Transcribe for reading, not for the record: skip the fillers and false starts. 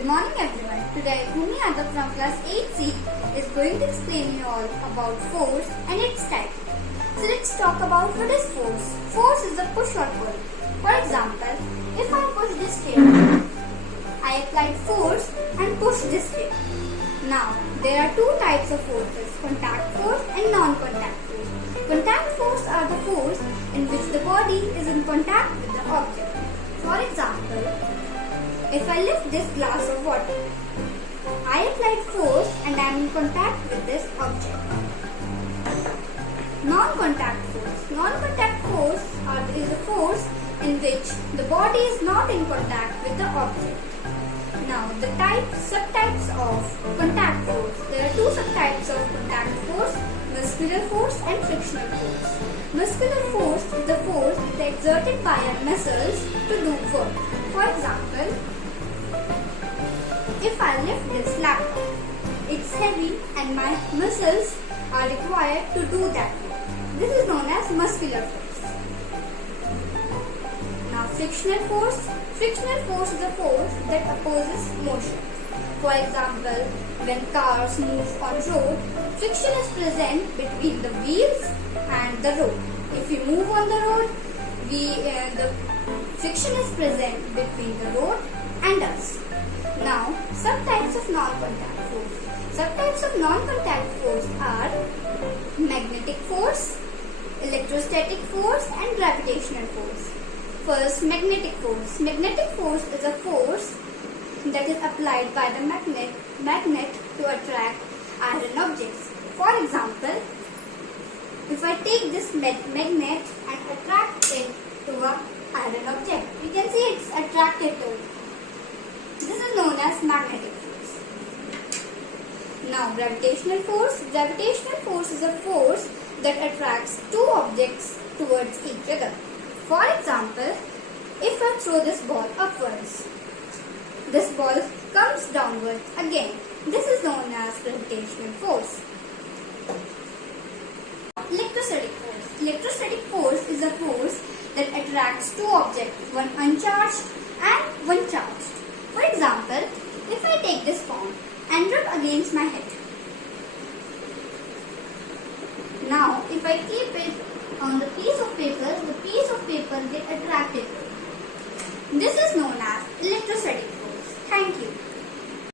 Good morning everyone. Today Karuna from class 8C is going to explain you all about force and its type. So let's talk about what is force. Force is a push or pull. For example, if I push this chair, I applied force and push this chair. Now there are two types of forces, contact force and non-contact force. Contact force are the force in which the body is in contact with the object. For example, if I lift this glass of water, I applied force and I am in contact with this object. Non-contact force. Non-contact force is a force in which the body is not in contact with the object. Now the subtypes of contact force. There are two subtypes of contact force, muscular force and frictional force. Muscular force is the force that is exerted by our muscles to do work. For example, if I lift this laptop, it's heavy and my muscles are required to do that work. This is known as muscular force. Now frictional force. Frictional force is a force that opposes motion. For example, when cars move on road, friction is present between the wheels and the road. If we move on the road, the friction is present between the road and us. Now, subtypes of non-contact force. Subtypes of non-contact force are magnetic force, electrostatic force and gravitational force. First, magnetic force. Magnetic force is a force that is applied by the magnet to attract iron objects. For example, if I take this magnet and attract it to an iron object, you can see it's attracted to it. This is known as magnetic force. Now, gravitational force. Gravitational force is a force that attracts two objects towards each other. For example, if I throw this ball upwards, this ball comes downwards again. This is known as gravitational force. Electrostatic force. Electrostatic force is a force that attracts two objects, one uncharged and one charged. For example, if I take this palm and rub against my head. Now, if I keep it on the piece of paper get attracted to it. This is known as electrostatic force. Thank you.